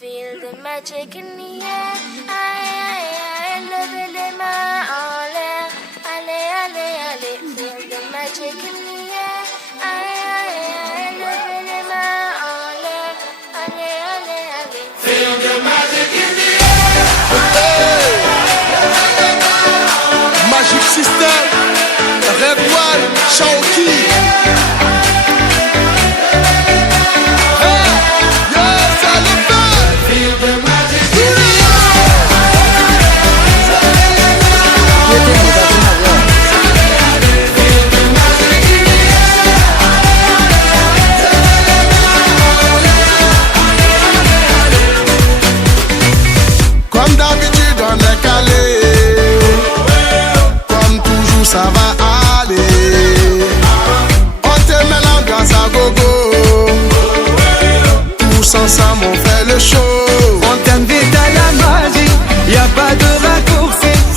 Feel the magic in the air. Aïe, aïe, aïe, levez les mains en l'air. Allez, allez, allez. Feel the magic in the air. Aïe, aïe, aïe, levez les mains en l'air. Allez, allez, allez. Feel the magic in the air. Magic System, Red One, Shaoki. Comme d'habitude on est calé, comme toujours ça va aller. On te met l'ambiance à gogo, tous ensemble on fait le show. On t'invite à la magie, y a pas de